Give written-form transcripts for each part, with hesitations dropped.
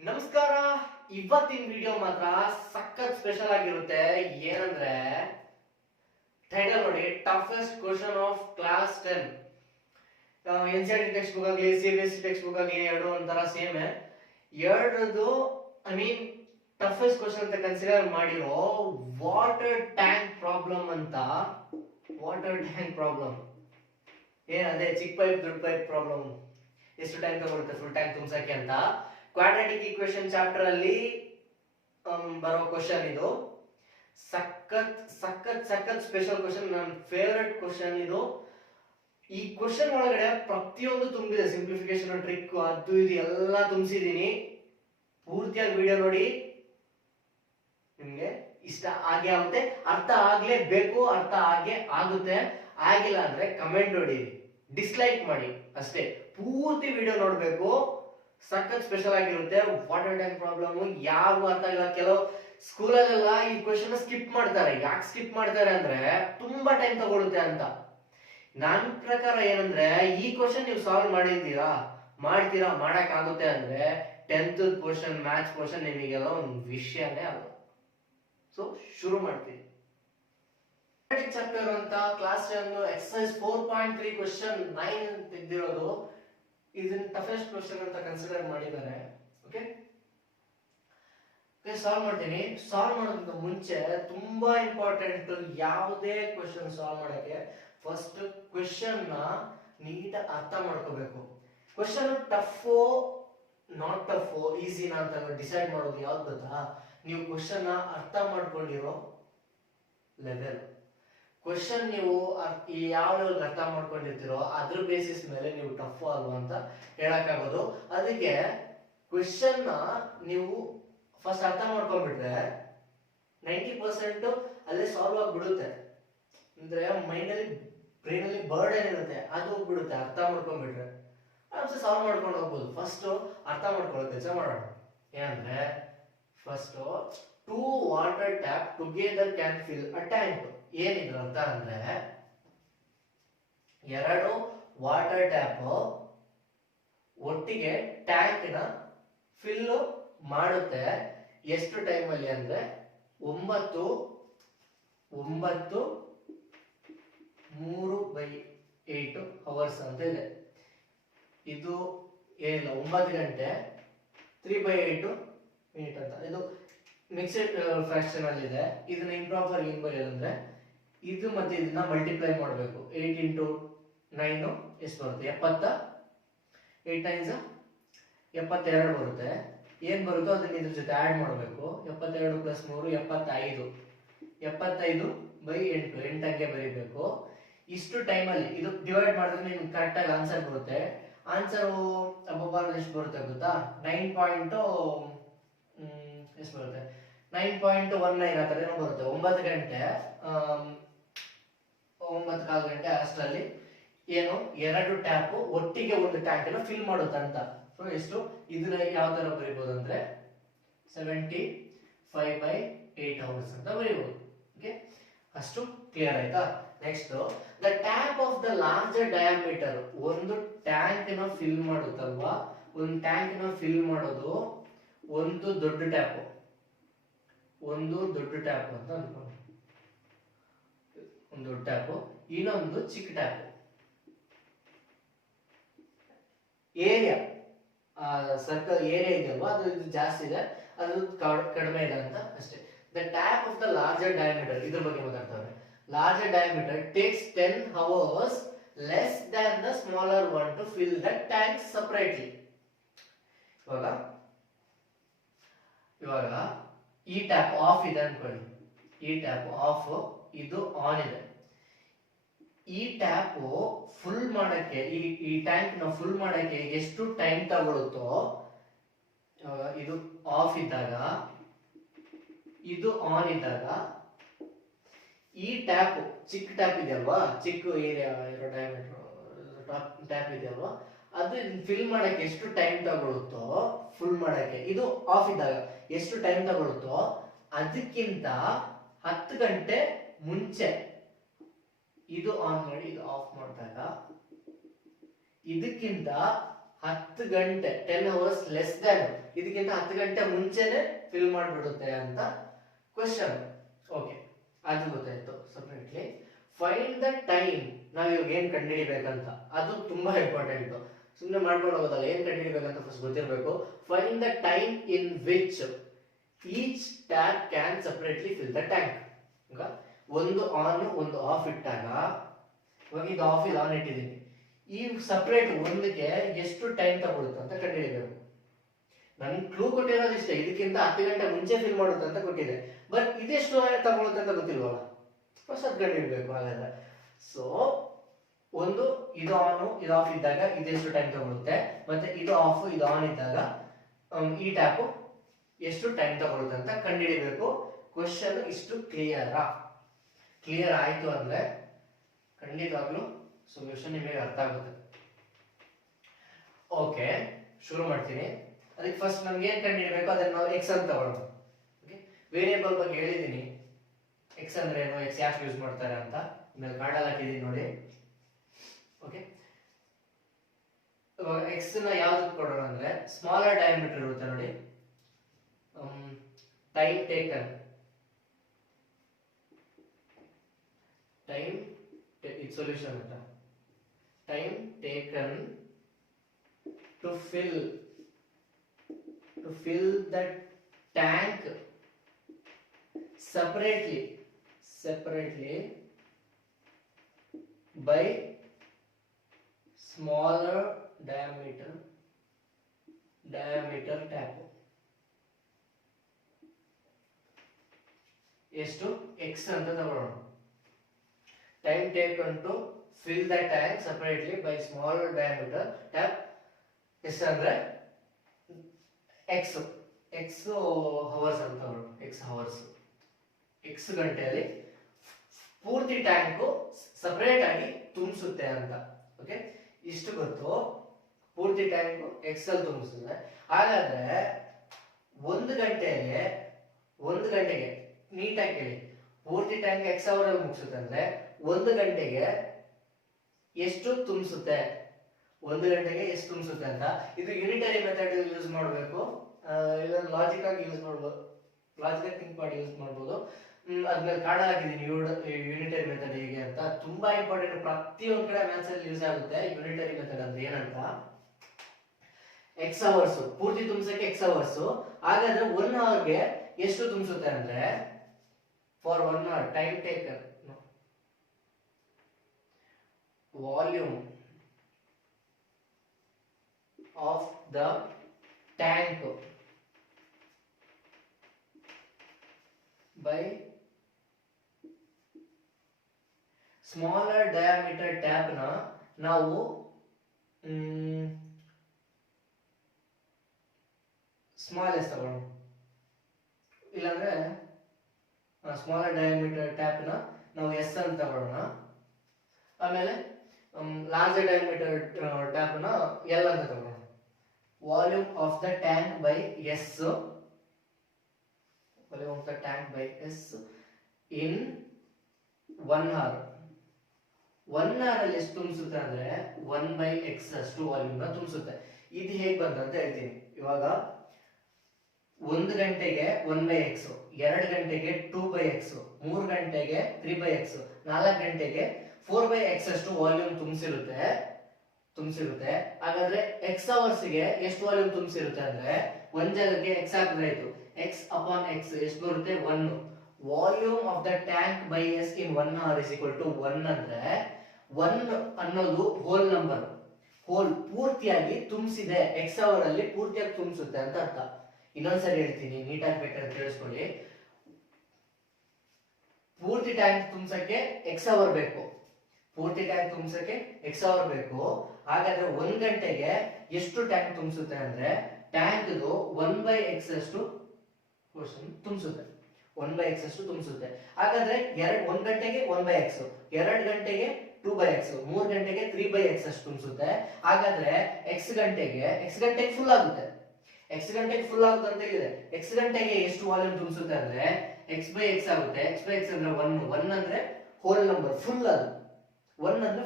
ನಮಸ್ಕಾರ. ಇವತ್ತಿನ ವಿಡಿಯೋ ಮಾತ್ರ ಸಖತ್ ಸ್ಪೆಷಲ್ ಆಗಿರುತ್ತೆ. ಏನಂದ್ರೆ ಟೈಟಲ್ ನೋಡಿ, toughest question of class 10. NCERT text book ಆಗಲಿ CBSE ಟೆಕ್ಸ್ಟ್ ಬುಕ್ ಆಗಲಿ ಎರಡು ಒಂಥರ ಸೇಮ್. ಎರಡರದು ಟಫೆಸ್ಟ್ ಕ್ವಶನ್ ಅಂತ ಕನ್ಸಿಡರ್ ಮಾಡಿರೋ ವಾಟರ್ ಟ್ಯಾಂಕ್ ಪ್ರಾಬ್ಲಮ್ ಅಂತ. ವಾಟರ್ ಟ್ಯಾಂಕ್ ಪ್ರಾಬ್ಲಮ್ ಅದೇ ಚಿಕ್ಕ ಪೈಪ್ ದೊಡ್ಡ ಪೈಪ್ ಪ್ರಾಬ್ಲಮ್. ಎಷ್ಟು ಟ್ಯಾಂಕ್ ತಗೊಳುತ್ತೆ ಫುಲ್ ಟ್ಯಾಂಕ್ ತುಂಬಸಕ್ಕೆ ಅಂತ. ಕ್ವಾಡ್ರಾಟಿಕ್ ಈಕ್ವೇಶನ್ ಚಾಪ್ಟರ್ ಅಲ್ಲಿ ಬರೋ ಕ್ವಶನ್ ಇದು. ಸಖತ್ ಸಖತ್ ಸಖತ್ ಸ್ಪೆಷಲ್ ಕ್ವಶನ್, ನನ್ನ ಫೇವರೆಟ್ ಕ್ವಶನ್ ಇದು. ಈ ಕ್ವಶನ್ ಒಳಗಡೆ ಪ್ರತಿಯೊಂದು ತುಂಬಿದೆ, ಸಿಂಪ್ಲಿಫಿಕೇಶನ್ ಟ್ರಿಕ್ ಅದು ಇದು ಎಲ್ಲ ತುಂಬಿಸಿದೀನಿ. ಪೂರ್ತಿಯಾಗಿ ವಿಡಿಯೋ ನೋಡಿ, ನಿಮ್ಗೆ ಇಷ್ಟ ಆಗೇ ಆಗುತ್ತೆ. ಅರ್ಥ ಆಗ್ಲೇಬೇಕು, ಅರ್ಥ ಆಗೇ ಆಗುತ್ತೆ. ಆಗಿಲ್ಲ ಅಂದ್ರೆ ಕಮೆಂಟ್ ನೋಡಿ, ಡಿಸ್ಲೈಕ್ ಮಾಡಿ ಅಷ್ಟೇ. ಪೂರ್ತಿ ವಿಡಿಯೋ ನೋಡ್ಬೇಕು, ಸಖತ್ ಸ್ಪೆಷಲ್ ಆಗಿರುತ್ತೆ. ವಾಟರ್ ಟ್ಯಾಂಕ್ ಪ್ರಾಬ್ಲಮ್ ಯಾರು ಅರ್ಥ ಆಗಿಲ್ಲ. ಕೆಲವು ಸ್ಕೂಲಲ್ಲೆಲ್ಲ ಈ ಕ್ವಶನ್ ಸ್ಕಿಪ್ ಮಾಡ್ತಾರೆ. ಯಾಕೆ ಸ್ಕಿಪ್ ಮಾಡ್ತಾರೆ ಅಂದ್ರೆ ತುಂಬಾ ಟೈಮ್ ತಗೊಳುತ್ತೆ ಅಂತ. ನನ್ನ ಪ್ರಕಾರ ಏನಂದ್ರೆ, ಈ ಕ್ವಶನ್ ನೀವು ಸಾಲ್ವ್ ಮಾಡ್ತೀರಾ ಮಾಡಕ್ ಆಗುತ್ತೆ ಅಂದ್ರೆ 10th ಪೋರ್ಷನ್ ಮ್ಯಾಥ್ಸ್ ಪೋರ್ಷನ್ ನಿಮಗೆಲ್ಲ ಒಂದು ವಿಷಯನೇ ಅಲ್ಲ. ಸೊ ಶುರು ಮಾಡ್ತೀನಿ. ಚಾಪ್ಟರ್ ಅಂತ ಕ್ಲಾಸ್ 10 ಎಕ್ಸರ್ಸೈಸ್ 4.3 ಕ್ವಶನ್ 9 ತೆಗೆದಿರೋದು. ಇದನ್ನ ಟಫೆಸ್ಟ್ ಕ್ವಶನ್ ಅಂತ ಕನ್ಸಿಡರ್ ಮಾಡಿದ್ದಾರೆ. ಓಕೆ, ಸಾಲ್ವ್ ಮಾಡ್ತೀನಿ. ಸಾಲ್ವ್ ಮಾಡೋದಕ್ಕಿಂತ ಮುಂಚೆ ತುಂಬಾ ಇಂಪಾರ್ಟೆಂಟ್, ಯಾವುದೇ ಕ್ವಶನ್ ಸಾಲ್ವ್ ಮಾಡಕ್ಕೆ ಫಸ್ಟ್ ಕ್ವಶನ್ ನ ನೀಟ್ ಅರ್ಥ ಮಾಡ್ಕೋಬೇಕು. ಕ್ವಶನ್ ಟಫೋ ನಾಟ್ ಟಫೋ ಈಸಿನಾ ಅಂತ ಡಿಸೈಡ್ ಮಾಡೋದು ಯಾವ್ದು ಗೊತ್ತಾ? ನೀವು ಕ್ವಶನ್ ನ ಅರ್ಥ ಮಾಡ್ಕೊಂಡಿರೋ ಲೆವೆಲ್. ಕ್ವಶನ್ ನೀವು ಯಾವ ಲೆವೆಲ್ ಅರ್ಥ ಮಾಡ್ಕೊಂಡಿರ್ತೀರೋ ಅದ್ರ ಬೇಸಿಸ್ ಮೇಲೆ ನೀವು ಟಫ್ ಅಲ್ವಾ ಅಂತ ಹೇಳಕ್ಕಾಗೋದು. ಅದಕ್ಕೆ ಕ್ವಶನ್ ನ ನೀವು ಫಸ್ಟ್ ಅರ್ಥ ಮಾಡ್ಕೊಂಡ್ಬಿಟ್ರೆ 90% ಅಲ್ಲೇ ಸಾಲ್ವ್ ಆಗ್ಬಿಡುತ್ತೆ. ಅಂದ್ರೆ ಮೈಂಡ್ ಅಲ್ಲಿ ಬ್ರೈನ್ ಅಲ್ಲಿ ಬರ್ಡನ್ ಇರುತ್ತೆ, ಅದು ಹೋಗ್ಬಿಡುತ್ತೆ. ಅರ್ಥ ಮಾಡ್ಕೊಂಡ್ಬಿಟ್ರೆ ಆರಾಮ್ಸೆ ಸಾಲ್ವ್ ಮಾಡ್ಕೊಂಡು ಹೋಗ್ಬೋದು. ಫಸ್ಟ್ ಅರ್ಥ ಮಾಡ್ಕೊಳ್ಳೋ ಕೆಲಸ ಮಾಡೋಣ. ಏನಂದ್ರೆ first, 2 water tap together can fill a tank. ಏನಿದ್ರ ಅಂತ ಅಂದ್ರೆ, 2 ವಾಟರ್ ಟ್ಯಾಪ್ ಒಟ್ಟಿಗೆ ಟ್ಯಾಂಕ್ ನ ಫಿಲ್ ಮಾಡುತ್ತೆ. ಎಷ್ಟು ಟೈಮ್ ಅಲ್ಲಿ ಅಂದ್ರೆ 9/3/8 ಅವರ್ಸ್ ಅಂತ ಇದೆ. ಇದು ಏನಿಲ್ಲ, 9 ಗಂಟೆ 3/8 ಮಿನಿಟ್ ಅಂತ. ಇದು ಮಿಕ್ಸ್ಡ್ ಫ್ರಾಕ್ಷನ್ ಅಲ್ಲಿ ಇದೆ. ಇದನ್ನ ಇಂಪ್ರಾಪರ್ ಏನ್ ಬರೆಯೋದಂದ್ರೆ, ಇದು ಮತ್ತೆ ಇದನ್ನ ಮಲ್ಟಿಪ್ಲೈ ಮಾಡಬೇಕು. 8 × 9 ಎಷ್ಟು ಬರುತ್ತೆ? 70. 8 9 72 ಬರುತ್ತೆ. ಏನ್ ಬರುತ್ತೋ ಅದನ್ನ ಇದ್ರ ಜೊತೆ ಆಡ್ ಮಾಡಬೇಕು. 72 + 3 75. 75/8 8 ಹಂಗೆ ಬರೀಬೇಕು. ಇಷ್ಟು ಟೈಮ್ ಅಲ್ಲಿ ಇದು ಡಿವೈಡ್ ಮಾಡಿದ್ರೆ ನಿಮ್ಗೆ ಕರೆಕ್ಟ್ ಆಗಿ ಆನ್ಸರ್ ಬರುತ್ತೆ. ಆನ್ಸರ್ ಎಷ್ಟು ಬರುತ್ತೆ ಗೊತ್ತಾ? 9. ಎಷ್ಟು ಬರುತ್ತೆ? 9.19 ಆ ಥರ ಏನೋ ಬರುತ್ತೆ. 9 ಗಂಟೆ 9 ಗಂಟೆ ಅಷ್ಟರಲ್ಲಿ ಏನು 2 ಟ್ಯಾಪ್ ಒಟ್ಟಿಗೆ ಒಂದು ಟ್ಯಾಂಕ್ ಅನ್ನು ಫಿಲ್ ಮಾಡುತ್ತೆ ಅಂತ. ಸೊ ಎಷ್ಟು ಇದನ್ನ ಯಾವ ತರ ಬರೀಬಹುದು ಅಂದ್ರೆ 75/8 ಅವರ್ಸ್ ಅಂತ ಬರೀಬಹುದು. ಓಕೆ, ಅಷ್ಟು ಕ್ಲಿಯರ್ ಆಯ್ತಾ? Next, the tap of the larger diameter. ಒಂದು ಟ್ಯಾಂಕ್ ನ ಫಿಲ್ ಮಾಡುತ್ತಲ್ವಾ, ಒಂದು ಟ್ಯಾಂಕ್ ನ ಫಿಲ್ ಮಾಡೋದು ಒಂದು ದೊಡ್ಡ ಟ್ಯಾಪ್ ಅಂತ ಅನ್ಕೊಂಡು, ಒಂದು ದೊಡ್ಡ ಟ್ಯಾಪ್, ಇನ್ನೊಂದು ಚಿಕ್ಕ ಟ್ಯಾಪ್. ಏರಿಯಾ ಸರ್ಕಲ್ ಏರಿಯಾ ಇದೆಯಲ್ವಾ, ಅದು ಜಾಸ್ತಿ ಇದೆ, ಅದು ಕಡಿಮೆ ಇದೆ ಅಂತ ಅಷ್ಟೇ. The tap of the larger diameter, ಇದ್ರ ಬಗ್ಗೆ ಮಾತಾಡ್ತಾರೆ. Larger diameter takes 10 hours less than the smaller one to fill the tank separately. ಇವಾಗ ಈ ಟ್ಯಾಪ್ ಆಫ್ ಇದೆ ಅನ್ಕೊಳ್ಳಿ. ಈ ಟ್ಯಾಪ್ ಆಫ್, ಇದು ಆನ್ ಇದೆ. ಈ ಟ್ಯಾಪ್ ಫುಲ್ ಮಾಡಕ್ಕೆ, ಈ ಟ್ಯಾಂಕ್ ನ ಫುಲ್ ಮಾಡಕ್ಕೆ ಎಷ್ಟು ಟೈಮ್ ತಗೊಳುತ್ತೋ, ಇದು ಆಫ್ ಇದ್ದಾಗ, ಇದು ಆನ್ ಇದ್ದಾಗ, ಈ ಟ್ಯಾಪ್ ಚಿಕ್ಕ ಟ್ಯಾಪ್ ಇದೆಯಲ್ವಾ, ಚಿಕ್ಕ ಏರಿಯಾ ಇರೋ ಡಯಾಮೀಟರ್ ಟ್ಯಾಪ್ ಇದೆಯಲ್ವಾ, ಅದು ಫಿಲ್ ಮಾಡಕ್ಕೆ ಎಷ್ಟು ಟೈಮ್ ತಗೊಳುತ್ತೋ, ಫುಲ್ ಮಾಡಕ್ಕೆ ಇದು ಆಫ್ ಇದ್ದಾಗ ಎಷ್ಟು ಟೈಮ್ ತಗೊಳುತ್ತೋ ಅದಕ್ಕಿಂತ 10 ಗಂಟೆ ಮುಂಚೆ ಇದು ಆನ್ ಮಾಡಿ ಇದು ಆಫ್ ಮಾಡಿದಾಗ ಇದಕ್ಕಿಂತ 10 ಗಂಟೆ 10 ಅವರ್ಸ್ ಲೆಸ್ ದ್ಯಾನ್, ಇದಕ್ಕಿಂತ 10 ಗಂಟೆ ಮುಂಚೆನೆ ಫಿಲ್ ಮಾಡಿಬಿಡುತ್ತೆ ಅಂತ ಕ್ವಶನ್. ಓಕೆ, ಅದು ಗೊತ್ತಾಯ್ತು. ಸಪ್ರೇಟ್ಲಿ ಫೈಂಡ್ ದ ಟೈಮ್, ನಾವು ಇವಾಗ ಏನ್ ಕಂಡುಹಿಡಿಬೇಕಂತ, ಅದು ತುಂಬಾ ಇಂಪಾರ್ಟೆಂಟ್. ಸುಮ್ಮನೆ ಮಾಡ್ಕೊಂಡು ಹೋಗೋದಲ್ಲ, ಏನ್ ಕಂಡುಹಿಡಿಬೇಕಂತ ಫಸ್ಟ್ ಗೊತ್ತಿರಬೇಕು. Find the time in which each tap can separately fill the tank. ಈಗ ಒಂದು ಆನ್ ಒಂದು ಆಫ್ ಇಟ್ಟಾಗ, ಇವಾಗ ಇದು ಆಫ್ ಇದು ಆನ್ ಇಟ್ಟಿದ್ದೀನಿ, ಈ ಸಪ್ರೇಟ್ ಒಂದಕ್ಕೆ ಎಷ್ಟು ಟೈಮ್ ತಗೊಳುತ್ತೆ ಅಂತ ಕಂಡುಹಿಡಿಯಬೇಕು. ನನ್ ಕ್ಲೂ ಕೊಟ್ಟಿರೋದು ಇಷ್ಟೇ, ಇದಕ್ಕಿಂತ 10 ಗಂಟೆ ಮುಂಚೆ ಫಿಲ್ ಮಾಡುತ್ತೆ ಅಂತ ಕೊಟ್ಟಿದೆ. ಬಟ್ ಇದೆಷ್ಟು ತಗೊಳುತ್ತೆ ಅಂತ ಗೊತ್ತಿಲ್ವಲ್ಲ, ಫಸ್ಟ್ ಅದು ಕಂಡುಹಿಡಿಬೇಕು. ಹಾಗಾದ್ರೆ ಸೊ ಒಂದು ಇದು ಆನ್ ಇದು ಆಫ್ ಇದ್ದಾಗ ಇದೆಷ್ಟು ಟೈಮ್ ತಗೊಳುತ್ತೆ, ಮತ್ತೆ ಇದು ಆಫ್ ಇದು ಆನ್ ಇದ್ದಾಗ ಈ ಟ್ಯಾಪ್ ಎಷ್ಟು ಟೈಮ್ ತಗೊಳುತ್ತೆ ಅಂತ ಕಂಡುಹಿಡಿಬೇಕು. ಕ್ವಶನ್ ಇಷ್ಟು ಕ್ಲಿಯರ್ ಆಯ್ತು ಅಂದ್ರೆ ಖಂಡಿತವಾಗ್ಲೂ ಸೊಲ್ಯೂಷನ್ ನಿಮಗೆ ಅರ್ಥ ಆಗುತ್ತೆ. ಓಕೆ, ಶುರು ಮಾಡ್ತೀನಿ. ಅದಕ್ಕೆ ಫಸ್ಟ್ ನಮ್ಗೆ ಏನ್ ಕಂಡುಹಿಡಬೇಕು ಅದನ್ನ ನಾವು ಎಕ್ಸ್ ಅಂತ ತಗೊಳ್ಳೋಣ. ಓಕೆ, ವೇರಿಯೇಬಲ್ ಬಗ್ಗೆ ಹೇಳಿದೀನಿ, ಎಕ್ಸ್ ಅಂದ್ರೆ ಏನು, ಎಕ್ಸ್ ಯಾಕೆ ಯೂಸ್ ಮಾಡ್ತಾರೆ ಅಂತ ಮೇಲೆ ಕಾರ್ಡಲ್ಲಿ ಹಾಕಿದೀನಿ ನೋಡಿ. ಓಕೆ, ಇವಾಗ ಎಕ್ಸ್ ನ ಯಾವ್ದಕ್ಕೆ ಕೊಡೋಣ ಅಂದ್ರೆ ಸ್ಮಾಲರ್ ಡಯಾಮೀಟರ್ ಇರುತ್ತೆ ನೋಡಿ, ಟೈಮ್ ಟೇಕನ್, ಇದು ಸೊಲ್ಯೂಷನ್ ಅಂತ, time taken to fill the tank separately by smaller diameter tap. ಎಷ್ಟು x ಅಂತ ತಗೊಳ್ಳೋಣ. Time taken to fill the tank separately by smaller diameter tap. ಎಷ್ಟು ಅಂದ್ರೆ ಎಕ್ಸ್ ಅವರ್ಸ್ ಅಂತ ತಗೊಳ್ಳೋಣ. ಎಕ್ಸ್ ಗಂಟೆಯಲ್ಲಿ ಪೂರ್ತಿ ಟ್ಯಾಂಕು ಸಪರೇಟ್ ಆಗಿ ತುಂಬಿಸುತ್ತೆ ಅಂತ. ಓಕೆ, ಇಷ್ಟು ಗೊತ್ತು, ಪೂರ್ತಿ ಟ್ಯಾಂಕು ಎಕ್ಸ್ ಅಲ್ಲಿ ತುಂಬಿಸುತ್ತೆ. ಹಾಗಾದ್ರೆ ಒಂದು ಗಂಟೆಗೆ ನೀಟಾಗಿ ಕೇಳಿ, ಪೂರ್ತಿ ಟ್ಯಾಂಕ್ ಎಕ್ಸ್ ಅವರ್ ಅಲ್ಲಿ ಮುಗಿಸುತ್ತೆ ಅಂದ್ರೆ ಒಂದು ಗಂಟೆಗೆ ಎಷ್ಟು ತುಂಬಿಸುತ್ತೆ, ಅಂತ. ಇದು ಯೂನಿಟರಿ ಮೆಥಡ್ ಯೂಸ್ ಮಾಡಬೇಕು, ಇದನ್ನ ಲಾಜಿಕ್ ಆಗಿ ಯೂಸ್ ಮಾಡಬಹುದು, ಲಾಜಿಕ್ ಥಿಂಕ್ ಮಾಡಿ ಯೂಸ್ ಮಾಡಬಹುದು. ಅದ್ಮೇಲೆ ಕಾರ್ಡ್ ಹಾಕಿದೀನಿ ಯೂನಿಟರಿ ಮೆಥಡ್ ಹೇಗೆ ಅಂತ. ತುಂಬಾ ಇಂಪಾರ್ಟೆಂಟ್, ಪ್ರತಿಯೊಂದು ಕಡೆ ಮ್ಯಾಥ್ಸ್ ಅಲ್ಲಿ ಯೂಸ್ ಆಗುತ್ತೆ ಯೂನಿಟರಿ ಮೆಥಡ್ ಅಂದ್ರೆ ಏನಂತ. ಎಕ್ಸ್ ಅವರ್ಸ್ ಪೂರ್ತಿ ತುಂಬಿಸಕ್ಕೆ ಎಕ್ಸ್ ಅವರ್ಸ್. ಹಾಗಾದ್ರೆ 1 ಅವರ್ಗೆ ಎಷ್ಟು ತುಂಬಿಸುತ್ತೆ ಅಂದ್ರೆ, for 1 hour time taken volume of the tank by smaller diameter tap na ನಾವು ಸ್ಮಾಲೆಸ್ಟ್ ತಗೊಳ್ಳೋಣ, ಇಲ್ಲಾಂದ್ರೆ ಸ್ಮಾಲರ್ ಡಯಾಮೀಟರ್ ಟ್ಯಾಪ್ ನ ನಾವು ಎಸ್ ಅಂತ ತಗೊಳ್ಳೋಣ. ಆಮೇಲೆ ಲಾರ್ಜರ್ ಡಯಾಮೀಟರ್ ಟ್ಯಾಪ್ ನ ಎಲ್ ಅಂತ ತಗೊಳ್ಳೋಣ. Volume of the tank by S in 1 hour. 1 hour ಅಲ್ಲಿ ಎಷ್ಟು ತುಂಬಿಸುತ್ತೆ ಅಂದ್ರೆ 1/x ಅಷ್ಟು ವಾಲ್ಯೂಮ್ ನ ತುಂಬಿಸುತ್ತೆ. ಇದು ಹೇಗೆ ಬಂತು ಅಂತ ಹೇಳ್ತೀನಿ. ಇವಾಗ 1 ಗಂಟೆಗೆ 1/x, 2 ಗಂಟೆಗೆ 2/x, 3 ಗಂಟೆಗೆ 3/x, 4 ಗಂಟೆಗೆ 4/x ಅಷ್ಟು ವಾಲ್ಯೂಮ್ ತುಂಬಿಸಿರುತ್ತೆ. ಹಾಗಾದ್ರೆ ಎಕ್ಸ್ ಅವರ್ಸ್ ಗೆ ಎಷ್ಟು ವಾಲ್ಯೂಮ್ ತುಂಬಿಸಿರುತ್ತೆ ಅಂದ್ರೆ, ಒಂದ್ ಜಾಗಕ್ಕೆ ಎಕ್ಸ್ ಹಾಕಿದ್ರೆ ಆಯ್ತು, ಎಕ್ಸ್ ಅಪಾನ್ ಎಕ್ಸ್ ಎಷ್ಟು ಬರುತ್ತೆ 1. Volume of the tank by S in 1 hour is equal to 1 ಅಂದ್ರೆ 1 ಅನ್ನೋದು ಹೋಲ್ ನಂಬರ್, ಹೋಲ್ ಪೂರ್ತಿಯಾಗಿ ತುಂಬಿಸಿದೆ, ಎಕ್ಸ್ ಅವರ್ ಅಲ್ಲಿ ಪೂರ್ತಿಯಾಗಿ ತುಂಬಿಸುತ್ತೆ ಅಂತ ಅರ್ಥ. ಇನ್ನೊಂದ್ಸರಿ ಹೇಳ್ತೀನಿ, ನೀಟಾಗಿ ಬೇಕಾದ್ರೆ ತಿಳಿಸ್ಕೊಳ್ಳಿ. ಪೂರ್ತಿ ಟ್ಯಾಂಕ್ ತುಂಬಿಸಕ್ಕೆ ಎಕ್ಸ್ ಅವರ್ ಬೇಕು, ಹಾಗಾದ್ರೆ 1 ಗಂಟೆಗೆ ಎಷ್ಟು ಟ್ಯಾಂಕ್ ತುಂಬಿಸುತ್ತೆ ಅಂದ್ರೆ, ಟ್ಯಾಂಕ್ 1/x ಅಷ್ಟು ತುಂಬಿಸುತ್ತೆ. ಹಾಗಾದ್ರೆ 1 ಗಂಟೆಗೆ 1/x, 2 ಗಂಟೆಗೆ 2/x, 3 ಗಂಟೆಗೆ 3/x ಅಷ್ಟು ತುಂಬಿಸುತ್ತೆ. ಹಾಗಾದ್ರೆ x ಗಂಟೆಗೆ ಫುಲ್ ಆಗುತ್ತೆ. ಅಂತ ಹೇಳಿದ್ರೆ x ಗಂಟೆಗೆ ಎಷ್ಟು ವಾಲ್ಯೂಮ್ ತುಂಬಿಸುತ್ತೆ ಅಂದ್ರೆ x/x ಆಗುತ್ತೆ. x/x ಅಂದ್ರೆ 1 ಅಂದ್ರೆ ಹೋಲ್ ನಂಬರ್, ಫುಲ್. ಅದು 1 ಅಂದ್ರೆ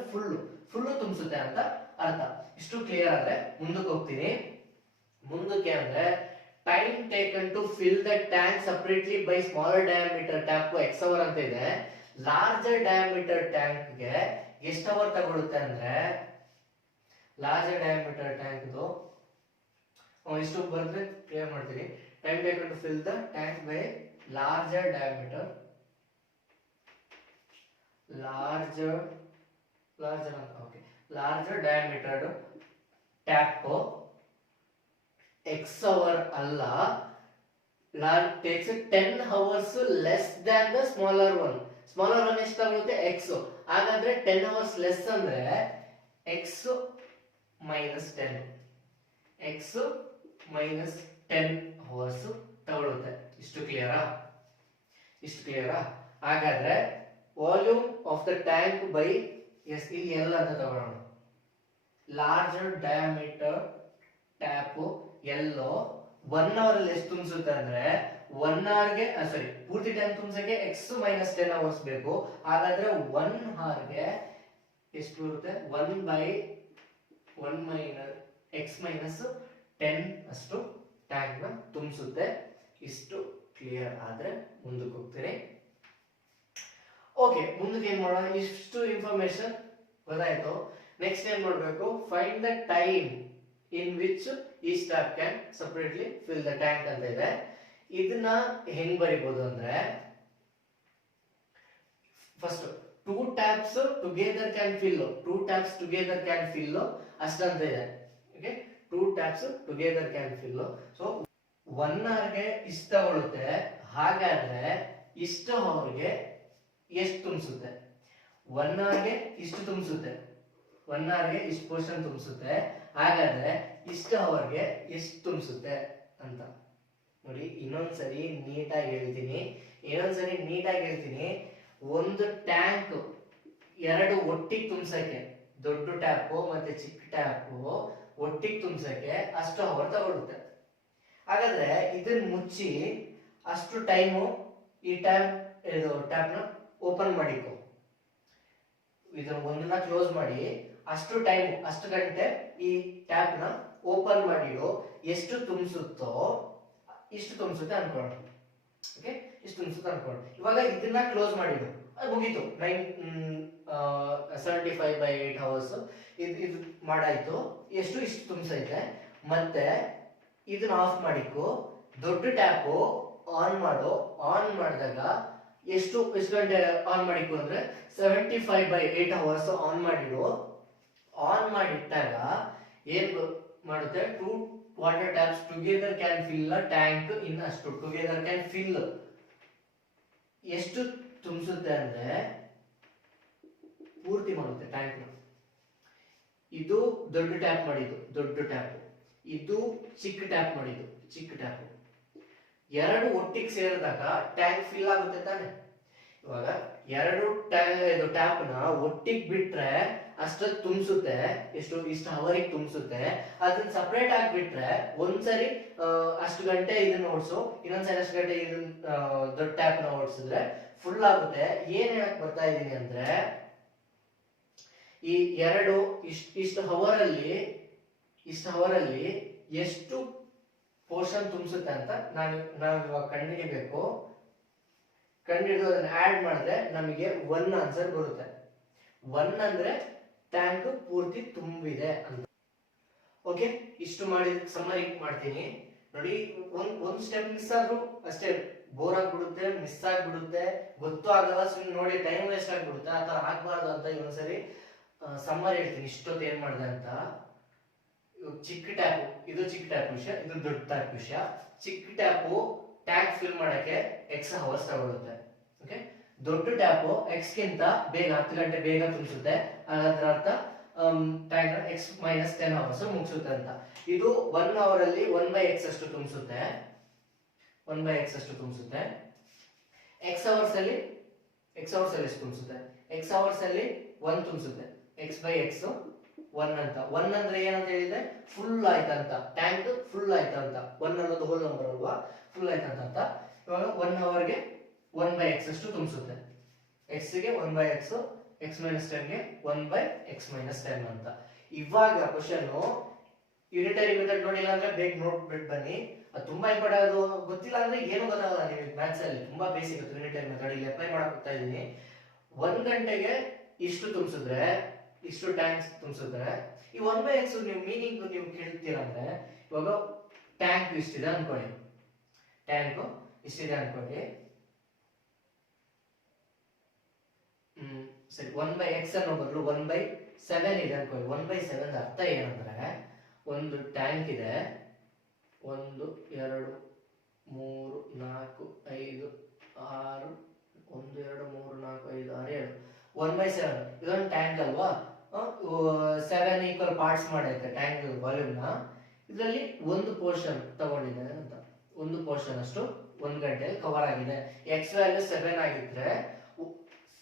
ಫುಲ್ ತುಂಬಿಸುತ್ತೆ ಅಂತ ಅರ್ಥ. ಇಷ್ಟು ಕ್ಲಿಯರ್ ಆದ್ರೆ ಮುಂದಕ್ಕೆ ಹೋಗ್ತೀನಿ. ಮುಂದಕ್ಕೆ ಅಂದ್ರೆ time taken to fill the tank separately by smaller diameter tap x hour ಅಂತ ಇದೆ. ಲಾರ್ಜರ್ ಡಯಾಮೀಟರ್ ಟ್ಯಾಂಕ್ ಗೆ ಎಷ್ಟು ಅವರ್ ತಗೊಳುತ್ತೆ ಅಂದ್ರೆ, ಲಾರ್ಜರ್ ಡಯಾಮೀಟರ್ ಟ್ಯಾಂಕ್ ಇಷ್ಟು ಬರೆದ್ರೆ ಕ್ಲಿಯರ್ ಮಾಡ್ತೀನಿ. Time taken to fill the tank by larger diameter, larger diameter tap x hour ಅಲ್ಲ, takes 10 hours less than the smaller one. Smaller one ಎಷ್ಟಾಗುತ್ತೆ x, ಹಾಗಾದ್ರೆ 10 hours ಲೆಸ್ ಅಂದ್ರೆ x minus 10, x minus 10 hours ತಗೊಳುತ್ತೆ. ಇಷ್ಟು ಕ್ಲಿಯರಾ? ಹಾಗಾದ್ರೆ volume of the tank by S ಇಲ್ಲಿ ಎಲ್ಲ ಅಂತ ತಗೊಳ್ಳೋಣ. ಲಾರ್ಜರ್ ಡಯಾಮೀಟರ್ ಟ್ಯಾಪ್ ಎಲ್ಲೋ 1 hour ಅಲ್ಲಿ ಎಷ್ಟು ತುಂಬಿಸುತ್ತೆ ಅಂದ್ರೆ 1 hour ಗೆ ಪೂರ್ತಿ ಟ್ಯಾಂಕ್ ತುಂಬಿಸಕ್ಕೆ ಎಕ್ಸ್ ಮೈನಸ್ 10 hours ಬೇಕು. ಹಾಗಾದ್ರೆ 1 hour ಗೆ ಎಷ್ಟು ಬರುತ್ತೆ? 1/1 ಮೈನಸ್ ಎಕ್ಸ್ ಮೈನಸ್ 10 ಅಷ್ಟು ಟ್ಯಾಂಕ್ ನ ತುಂಬಿಸುತ್ತೆ. ಇಷ್ಟು ಕ್ಲಿಯರ್ ಆದ್ರೆ ಮುಂದಕ್ಕೆ ಹೋಗ್ತೀನಿ. ಓಕೆ, ಮುಂದಕ್ಕೆ ಏನ್ ಮಾಡೋಣ? ಇಷ್ಟು ಇನ್ಫಾರ್ಮೇಶನ್ ಗೊತ್ತಾಯ್ತು. ನೆಕ್ಸ್ಟ್ ಏನ್ ಮಾಡಬೇಕು? Find the time in which each tap can separately fill the tank ಅಂತ ಇದೆ. ಇದನ್ನ ಹೆಂಗ್ ಬರಿಬಹುದು ಅಂದ್ರೆ, first two taps together can fill ಅಷ್ಟಂತ ಇದೆ. Okay, two taps together can fill. So 1 hour ಗೆ ಇಷ್ಟು ತಗೊಳುತ್ತೆ. ಹಾಗಾದ್ರೆ ಇಷ್ಟು ಅವರ್ಗೆ ಎಷ್ಟು ತುಂಬಿಸುತ್ತೆ? 1 hour ಗೆ ಇಷ್ಟು ತುಂಬಿಸುತ್ತೆ, 1 hour ಗೆ ಇಷ್ಟು ಪೋರ್ಷನ್ ತುಂಬಿಸುತ್ತೆ. ಹಾಗಾದ್ರೆ ಇಷ್ಟು ಅವರ್ಗೆ ಎಷ್ಟು ತುಂಬಿಸುತ್ತೆ ಅಂತ ನೋಡಿ. ಇನ್ನೊಂದ್ಸರಿ ನೀಟಾಗಿ ಹೇಳ್ತೀನಿ. ಒಂದು ಟ್ಯಾಂಕ್ ಎರಡು ಒಟ್ಟಿಗೆ ತುಂಬಿಸಕ್ಕೆ, ದೊಡ್ಡ ಟ್ಯಾಪ್ ಮತ್ತೆ ಚಿಕ್ಕ ಟ್ಯಾಪ್ ಒಟ್ಟಿಗೆ ತುಂಬಿಸಕ್ಕೆ ಅಷ್ಟು ಅವರ್ ತಗೊಳುತ್ತೆ. ಹಾಗಾದ್ರೆ ಇದನ್ನ ಮುಚ್ಚಿ ಅಷ್ಟು ಟೈಮು ಈ ಟ್ಯಾಪ್ ನ ಓಪನ್ ಮಾಡಿಕೊ, ಇದನ್ನ ಒಂದನ್ನ ಕ್ಲೋಸ್ ಮಾಡಿ ಅಷ್ಟು ಟೈಮ್, ಅಷ್ಟು ಗಂಟೆ ಈ ಟ್ಯಾಪ್ ನ ಓಪನ್ ಮಾಡಿಡು. ಎಷ್ಟು ತುಂಬಿಸುತ್ತೋ ಇಷ್ಟು ತುಂಬಿಸುತ್ತೆ ಅನ್ಕೊಳ್ಳೋಣ. ಓಕೆ, ಇಷ್ಟು ತುಂಬಿಸುತ್ತೆ ಅನ್ಕೊಳ್ಳೋಣ. ಇವಾಗ ಇದನ್ನ ಕ್ಲೋಸ್ ಮಾಡಿಡು, ಅದು ಮುಗೀತು. 75/8 hours ಇದು ಮಾಡಾಯ್ತು. ಇಷ್ಟು ತುಂಬಿಸೈತೆ. ಮತ್ತೆ ಇದನ್ನ ಆಫ್ ಮಾಡಿಕೊ, ದೊಡ್ಡ ಟ್ಯಾಪ್ ಆನ್ ಮಾಡಿದಾಗ ಎಷ್ಟು ಗಂಟೆ ಆನ್ ಮಾಡಿಕೊ ಅಂದ್ರೆ 75/8 hours ಆನ್ ಮಾಡಿಡು. ಆನ್ ಮಾಡಿಟ್ಟಾಗ ಏನ್ ಮಾಡುತ್ತೆ? 2 water taps together can fill a tank in ಅಷ್ಟು together can fill ಎಷ್ಟು ತುಂಬಿಸುತ್ತೆ ಅಂದ್ರೆ ಪೂರ್ತಿ ಮಾಡುತ್ತೆ ಟ್ಯಾಂಕ್ ನ. ಇದು ದೊಡ್ಡ ಟ್ಯಾಪ್ ಮಾಡಿದ್ದು, ದೊಡ್ಡ ಟ್ಯಾಪ್. ಇದು ಚಿಕ್ಕ ಟ್ಯಾಪ್ ಮಾಡಿದ್ದು, ಚಿಕ್ಕ ಟ್ಯಾಪ್. ಎರಡು ಒಟ್ಟಿಗೆ ಸೇರಿದಾಗ ಟ್ಯಾಂಕ್ ಫಿಲ್ ಆಗುತ್ತೆ ತಾನೆ. ಇವಾಗ ಎರಡು ಟ್ಯಾಪ್ ನ ಒಟ್ಟಿಗೆ ಬಿಟ್ರೆ ಅಷ್ಟು ತುಂಬಿಸುತ್ತೆ. ಇಷ್ಟು ಅವರಿಗೆ ತುಂಬಿಸುತ್ತೆ. ಅದನ್ನ ಸಪರೇಟ್ ಆಗಿ ಬಿಟ್ರೆ ಒಂದ್ಸರಿ ಅಷ್ಟು ಗಂಟೆ ಇದನ್ನ ಓಡಿಸು, ಇನ್ನೊಂದ್ಸರಿ ಅಷ್ಟು ಗಂಟೆ ಇದನ್ನ ದೊಡ್ಡ ಟ್ಯಾಪ್ ನ ಓಡಿಸಿದ್ರೆ ಫುಲ್ ಆಗುತ್ತೆ. ಏನ್ ಹೇಳಕ್ ಬರ್ತಾ ಇದೀನಿ ಅಂದ್ರೆ, ಈ ಎರಡು ಇಷ್ಟು ಅವರಲ್ಲಿ ಎಷ್ಟು ಪೋರ್ಷನ್ ತುಂಬಿಸುತ್ತೆ ಅಂತ ನಾವು ಇವಾಗ ಕಂಡುಹಿಡಿಬೇಕು. ಕಂಡುಹಿಡಿದು ಅದನ್ನ ಆಡ್ ಮಾಡಿದ್ರೆ ನಮಗೆ 1 ಆನ್ಸರ್ ಬರುತ್ತೆ. 1 ಅಂದ್ರೆ ಟ್ಯಾಂಕ್ ಪೂರ್ತಿ ತುಂಬಿದೆ ಅಂತ. ಓಕೆ, ಇಷ್ಟು ಮಾಡಿ ಸಮ್ಮರಿ ಮಾಡ್ತೀನಿ ನೋಡಿ. ಒಂದ್ ಸ್ಟೆಪ್ ಮಿಸ್ ಆದ್ರೂ ಅಷ್ಟೇ ಬೋರ್ ಆಗ್ಬಿಡುತ್ತೆ, ಮಿಸ್ ಆಗ್ಬಿಡುತ್ತೆ, ಗೊತ್ತೂ ಆಗಲ್ಲ, ಸುಮ್ಮನೆ ನೋಡಿ ಟೈಮ್ ವೇಸ್ಟ್ ಆಗ್ಬಿಡುತ್ತೆ. ಆ ತರ ಆಗ್ಬಾರ್ದು ಅಂತ ಇನ್ನೊಂದ್ಸರಿ ಸಮ್ಮರಿ ಹೇಳ್ತೀನಿ ಇಷ್ಟೊತ್ತು ಏನ್ ಮಾಡಿದೆ ಅಂತ. ಚಿಕ್ಕ ಟ್ಯಾಪ್, ಇದು ಚಿಕ್ಕ ಟ್ಯಾಪ್ ವಿಷಯ, ಇದು ದೊಡ್ಡ ಟ್ಯಾಪ್ ವಿಷಯ. ಚಿಕ್ಕ ಟ್ಯಾಪು ಟ್ಯಾಂಕ್ ಫಿಲ್ ಮಾಡಕ್ಕೆ ಎಕ್ಸ್ ಅವರ್ಸ್ ತಗೊಳುತ್ತೆ. ಓಕೆ, ದೊಡ್ಡ ಟ್ಯಾಪ್ ಎಕ್ಸ್ ಗಿಂತ ಬೇಗ 10 ಗಂಟೆ ಬೇಗ ತುಂಬಿಸುತ್ತೆ. ಅದರ ಅರ್ಥ ಟ್ಯಾಂಕ್ ಎಕ್ಸ್ ಮೈನಸ್ 10 hours ಮುಗಿಸುತ್ತೆ ಅಂತ. ಇದು 1 hour ಅಲ್ಲಿ 1/x ಅಷ್ಟು ತುಂಬಿಸುತ್ತೆ, 1/x ಅಷ್ಟು ತುಂಬಿಸುತ್ತೆ. ಎಕ್ಸ್ ಅವರ್ಸ್ ಅಲ್ಲಿ ಎಷ್ಟು ತುಂಬಿಸುತ್ತೆ? ಎಕ್ಸ್ ಅವರ್ಸ್ ಅಲ್ಲಿ 1 ತುಂಬಿಸುತ್ತೆ. x/x 1 ಅಂತ. 1 ಅಂದ್ರೆ ಏನಂತ ಹೇಳಿದ್ರೆ ಫುಲ್ ಆಯ್ತಂತ, ಟ್ಯಾಂಕ್ ಫುಲ್ ಆಯ್ತಂತ. 1 ಅನ್ನೋದು ಹೋಲ್ ನಂಬರ್ ಅಲ್ವಾ, ಫುಲ್ ಆಯ್ತಂತ. ಇವಾಗ 1 hour ಗೆ 1/x ಅಷ್ಟು ತುಂಬಿಸುತ್ತೆ. x ಗೆ 1/x, x - 10 ಗೆ 1/x - 10 ಅಂತ. ಇವಾಗ ಕ್ವಶನ್ ಯೂನಿಟರಿ ಮೆಥಡ್ ನೋಡಿಲ್ಲ ಅಂದ್ರೆ ಬೇಗ ನೋಡ್ಬಿಟ್ಟು ಬನ್ನಿ. ಅದು ತುಂಬಾ ಇಂಪಾರ್ಟೆಂಟ್. ಅದು ಗೊತ್ತಿಲ್ಲ ಅಂದ್ರೆ ಏನು ಗೊತ್ತಾಗಲ್ಲ ನಿಮಗೆ ಮ್ಯಾಥ್ಸ್ ಅಲ್ಲಿ. ತುಂಬಾ ಬೇಸಿಕ್ ಅದು ಯೂನಿಟರಿ ಮೆಥಡ್. ಇಲ್ಲಿ ಅಪ್ಲೈ ಮಾಡಕ್ ಹೋಗ್ತಾ ಇದೀನಿ. 1 ಗಂಟೆಗೆ ಇಷ್ಟು ತುಂಬಿಸಿದ್ರೆ, ಇಷ್ಟು ಟ್ಯಾಂಕ್ಸ್ ತುಂಬಿಸಿದ್ರೆ, ಈ 1/x ನೀವು ಮೀನಿಂಗ್ ನೀವು ಕೇಳ್ತೀರಂದ್ರೆ, ಇವಾಗ ಟ್ಯಾಂಕ್ ಇಷ್ಟಿದೆ ಅನ್ಕೊಳ್ಳಿ, ಟ್ಯಾಂಕ್ ಇಷ್ಟಿದೆ ಅನ್ಕೊಳ್ಳಿ. ಸರಿ, 1/x ಅನ್ನೋ ಬದಲು 1/7 ಇದೆ ಅನ್ಕೊಳ್ಳಿ. 1/7 ಅರ್ಥ ಏನಂದ್ರೆ, ಒಂದು ಟ್ಯಾಂಕ್ ಇದೆ, 1 2 3 4 5 6 1 2 3 4 5 6 7 1/7 ಇದೊಂದು ಟ್ಯಾಂಕ್ ಅಲ್ವಾ. 7 ಈಕ್ವಲ್ ಪಾರ್ಟ್ಸ್ ಮಾಡೈತೆ ಟ್ಯಾಂಕ್ ವಾಲ್ಯೂಮ್ ನ. ಇದರಲ್ಲಿ ಒಂದು ಪೋರ್ಷನ್ ತಗೊಂಡಿದ್ದೇನೆ ಅಂತ, ಒಂದು ಪೋರ್ಷನ್ ಅಷ್ಟು 1 ಗಂಟೆಯಲ್ಲಿ ಕವರ್ ಆಗಿದೆ. ಎಕ್ಸ್ ವ್ಯಾಲ್ಯೂ 7 ಆಗಿದ್ರೆ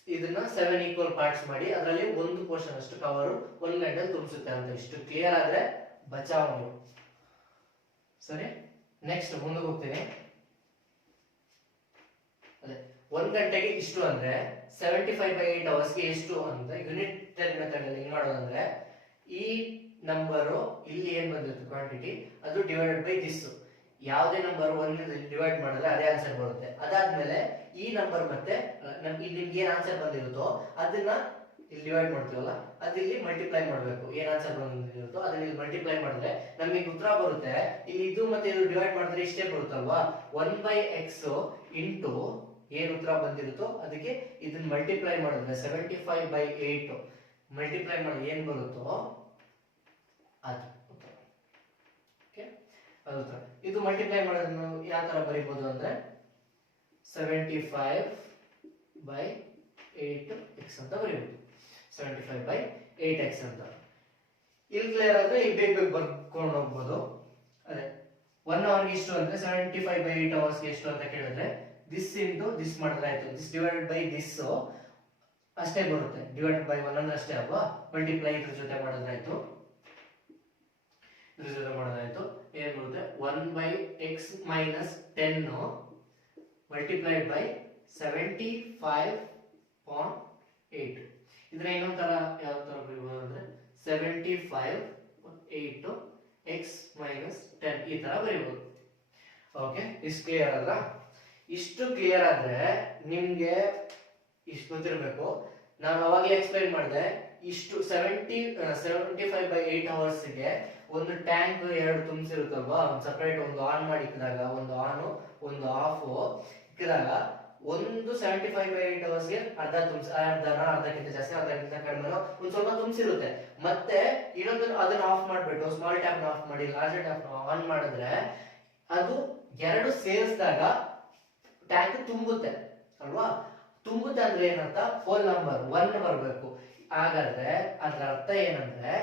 ಇದನ್ನ 7 ಈಕ್ವಲ್ ಪಾರ್ಟ್ಸ್ ಮಾಡಿ ಅದರಲ್ಲಿ ಒಂದು ಪೋರ್ಷನ್ ಅಷ್ಟು ಕವರ್ 1 ಗಂಟೆಯಲ್ಲಿ ತುಂಬಿಸುತ್ತೆ ಅಂತ. ಇಷ್ಟು ಕ್ಲಿಯರ್ ಆದ್ರೆ ಬಚಾವ್ ನೀವು. ಸರಿ, ನೆಕ್ಸ್ಟ್ ಮುಂದೆ ಹೋಗ್ತೀನಿ. ಅದೇ 1 ಗಂಟೆಗೆ ಇಷ್ಟು ಅಂದ್ರೆ 75/8 ಅವರ್ಸ್ಗೆ ಎಷ್ಟು ಅಂತ ಯೂನಿಟರಿ ಮೆಥಡ್ ಅಲ್ಲಿ ಹೆಂಗ್ ಮಾಡೋದಂದ್ರೆ, ಈ ನಂಬರು ಇಲ್ಲಿ ಏನ್ ಬಂದಿರುತ್ತೆ ಕ್ವಾಂಟಿಟಿ, ಅದು ಡಿವೈಡೆಡ್ ಬೈ ದಿಸ್. ಯಾವುದೇ ನಂಬರ್ 1 ಡಿವೈಡ್ ಮಾಡಿದ್ರೆ ಅದೇ ಆನ್ಸರ್ ಬರುತ್ತೆ. ಅದಾದ್ಮೇಲೆ ಈ ನಂಬರ್ ಮತ್ತೆ ನಿಮ್ಗೆ ಏನ್ ಆನ್ಸರ್ ಬಂದಿರುತ್ತೋ ಅದನ್ನ ಇಲ್ಲಿ ಡಿವೈಡ್ ಮಾಡ್ತೀವಲ್ಲ, ಅದಿಲ್ಲಿ ಮಲ್ಟಿಪ್ಲೈ ಮಾಡಬೇಕು. ಏನ್ ಆನ್ಸರ್ ಬಂದಿರುತ್ತೋ ಅದನ್ನ ಇಲ್ಲಿ ಮಲ್ಟಿಪ್ಲೈ ಮಾಡಿದ್ರೆ ನಮಗೆ ಉತ್ತರ ಬರುತ್ತೆ. ಇಲ್ಲಿ ಇದು ಮತ್ತೆ ಇದು ಡಿವೈಡ್ ಮಾಡಿದ್ರೆ ಇಷ್ಟೇ ಬರುತ್ತಲ್ವಾ, 1/x ಇಂಟು ಏನ್ ಉತ್ತರ ಬಂದಿರುತ್ತೋ ಅದಕ್ಕೆ ಇದನ್ನ ಮಲ್ಟಿಪ್ಲೈ ಮಾಡಿದ್ರೆ 75/8 ಮಲ್ಟಿಪ್ಲೈ ಮಾಡಿ ಏನ್ ಬರುತ್ತೋ ಅದು ಉತ್ತರ. ಓಕೆ, ಅದು ಉತ್ತರ. ಇದು ಮಲ್ಟಿಪ್ಲೈ ಮಾಡೋದನ್ನು ಯಾವ ತರ ಬರೀಬಹುದು ಅಂದ್ರೆ 75/8x ಅಂತ ಬರೀಬಹುದು. 75/8x ಅಂತ. ಇಲ್ಲಿ ಕ್ಲಿಯರ್ ಆದ್ರೆ ಈಗ ಬೇಗ ಬೇಗ ಬರ್ಕೊಂಡು ಹೋಗ್ಬೋದು. ಅದೇ 1 ಅವರ್ಗೆ ಇಷ್ಟು ಅಂದ್ರೆ 75/8 ಅವರ್ಸ್ಗೆ ಎಷ್ಟು ಅಂತ ಕೇಳಿದ್ರೆ ದಿಸ್ ಇಂಟು ದಿಸ್ ಮಾಡಿದ್ರೆ ಆಯ್ತು. ದಿಸ್ ಡಿವೈಡೆಡ್ ಬೈ ದಿಸ್ ಅಷ್ಟೇ ಬರುತ್ತೆ. ಡಿವೈಡೆಡ್ ಬೈ 1 ಅಂದ್ರೆ ಅಷ್ಟೇ ಅಲ್ವಾ. ಮಲ್ಟಿಪ್ಲೈ ಇದ್ರ ಜೊತೆ ಮಾಡಿದ್ರೆ ಆಯ್ತು, ಇದ್ರ ಜೊತೆ ಮಾಡಿದ್ರೆ ಆಯ್ತು. ಏನ್ ಬರುತ್ತೆ, 1/x ಮೈನಸ್ 10 ಮಲ್ಟಿಪ್ಲೈಡ್ ಬೈ 75/8. ಇದ್ರ ಇನ್ನೊಂದ್ ತರ ಯಾವ ತರ ಬರೀಬಹುದು ಅಂದ್ರೆ 75/8 x ಮೈನಸ್ 10 ಈ ತರ ಬರೀಬಹುದು. ಓಕೆ, ಇಷ್ಟು ಕ್ಲಿಯರ್ ಅಲ್ಲ? ಇಷ್ಟು ಕ್ಲಿಯರ್ ಆದ್ರೆ ನಿಮ್ಗೆ ಇಷ್ಟು ಗೊತ್ತಿರಬೇಕು. ನಾನು ಅವಾಗಲೇ ಎಕ್ಸ್ಪ್ಲೈನ್ ಮಾಡಿದೆ. ಇಷ್ಟು 75/8 ಅವರ್ಸ್ಗೆ ಒಂದು ಟ್ಯಾಂಕ್ 2 ತುಂಬಿಸಿರುತ್ತಲ್ವಾ, ಒಂದು ಸಪರೇಟ್ ಒಂದು ಆನ್ ಮಾಡಿ ಇಕ್ಕಿದಾಗ, ಒಂದು ಆನ್ ಒಂದು ಆಫ್ ಇಕ್ಕಿದಾಗ, ಒಂದು 75/8 ಅವರ್ಸ್ಗೆ ಅರ್ಧಕ್ಕಿಂತ ಜಾಸ್ತಿ, ಅರ್ಧಕ್ಕಿಂತ ಕಡಿಮೆ ಒಂದು ಸ್ವಲ್ಪ ತುಂಬಿಸಿರುತ್ತೆ. ಮತ್ತೆ ಇನ್ನೊಂದು ಅದನ್ನ ಆಫ್ ಮಾಡ್ಬಿಟ್ಟು ಸ್ಮಾಲ್ ಟ್ಯಾಪ್ ಆಫ್ ಮಾಡಿ ಲಾರ್ಜರ್ ಟ್ಯಾಪ್ ಆನ್ ಮಾಡಿದ್ರೆ ಅದು 2 ಸೇರಿಸಿದಾಗ ಟ್ಯಾಂಕ್ ತುಂಬುತ್ತೆ ಅಲ್ವಾ. ತುಂಬುತ್ತೆ ಅಂದ್ರೆ ಏನಂತ, ಹೋಲ್ ನಂಬರ್ 1 ಬರಬೇಕು. ಹಾಗಾದ್ರೆ ಅದರ ಅರ್ಥ ಏನಂದ್ರೆ,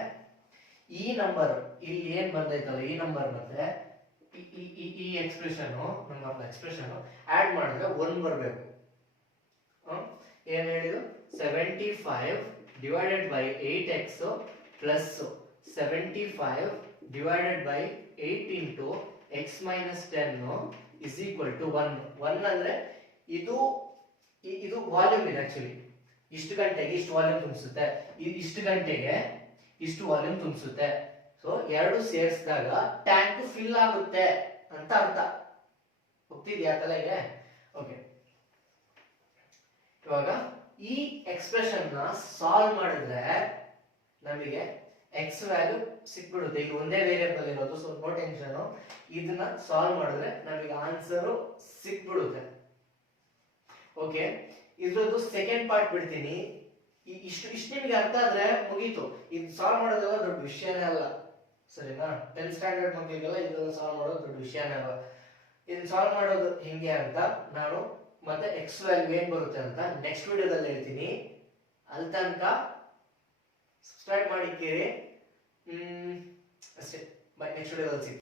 ಈ ನಂಬರ್ ಇಲ್ಲಿ ಏನ್ ಬಂದೈತಲ್ಲ, ಈ ನಂಬರ್ ಮತ್ತೆ ಈ ಎಕ್ಸ್ಪ್ರೆಷನ್ ನಂಬರ್ ಎಕ್ಸ್ಪ್ರೆಷನ್ ಆಡ್ ಮಾಡಿದ್ರೆ 1 ಬರಬೇಕು. ಏನ್ ಹೇಳಿದ್ರು, 75 divided by 8x plus 75 divided by 8 into x minus 10 is equal to 1. 1 ಅಂದ್ರೆ ಇದು ವಾಲ್ಯೂಮ್ ಇದೆ. ಆಕ್ಚುಲಿ ಇಷ್ಟು ಗಂಟೆಗೆ ಇಷ್ಟು ವಾಲ್ಯೂಮ್ ತುಂಬಿಸುತ್ತೆ, ಇಷ್ಟು ಗಂಟೆಗೆ ಇಷ್ಟು ವಾಲ್ಯೂಮ್ ತುಂಬಿಸುತ್ತೆ. ಸೊ 2 ಸೇರಿಸಿದಾಗ ಟ್ಯಾಂಕ್ ಫಿಲ್ ಆಗುತ್ತೆ ಅಂತ ಅರ್ಥ. ಗೊತ್ತಿದ್ಯಾ ತಲೆಗೆ? ಓಕೆ, ಇವಾಗ ಈ ಎಕ್ಸ್ಪ್ರೆಷನ್ ನ ಸಾಲ್ವ್ ಮಾಡಿದ್ರೆ ನಮಗೆ ಎಕ್ಸ್ ವ್ಯಾಲ್ಯೂ ಸಿಕ್ಬಿಡುತ್ತೆ. ಈಗ ಒಂದೇ ವೇರಿಯಬಲ್ ಇರೋದು, ಸೊ ನೋ ಟೆನ್ಷನ್. ಇದನ್ನ ಸಾಲ್ವ್ ಮಾಡಿದ್ರೆ ನಮಗೆ ಆನ್ಸರ್ ಸಿಕ್ಬಿಡುತ್ತೆ. ಓಕೆ, ಇದ್ರದ್ದು ಸೆಕೆಂಡ್ ಪಾರ್ಟ್ ಬಿಡ್ತೀನಿ. ಇಷ್ಟು ನಿಮಗೆ ಅರ್ಥ ಆದ್ರೆ ಮುಗೀತು. ಇದು ಸಾಲ್ವ್ ಮಾಡೋದೆಲ್ಲ ದೊಡ್ಡ ವಿಷಯನೇ ಅಲ್ಲ, ಸರಿನಾ? 10th ಸ್ಟ್ಯಾಂಡರ್ಡ್ ಮಕ್ಕಳಿಗೆಲ್ಲ ಇದನ್ನ ಸಾಲ್ವ್ ಮಾಡೋದು ದೊಡ್ಡ ವಿಷಯನೇ ಅಲ್ಲ. ಇದನ್ನ ಸಾಲ್ವ್ ಮಾಡೋದು ಹೆಂಗೆ ಅಂತ ನಾನು ಮತ್ತೆ ಎಕ್ಸ್ ವ್ಯಾಲ್ಯೂ ಏನ್ ಬರುತ್ತೆ ಅಂತ ನೆಕ್ಸ್ಟ್ ವಿಡಿಯೋದಲ್ಲಿ ಹೇಳ್ತೀನಿ. ಅಲ್ಲಿ ತನಕ ಸಬ್ಸ್ಕ್ರೈಬ್ ಮಾಡಿದ್ದೀರಿ ಅಷ್ಟೇ. ಬೈ, ನೆಕ್ಸ್ಟ್ ವಿಡಿಯೋದಲ್ಲಿ ಸಿಗ್ತೀನಿ.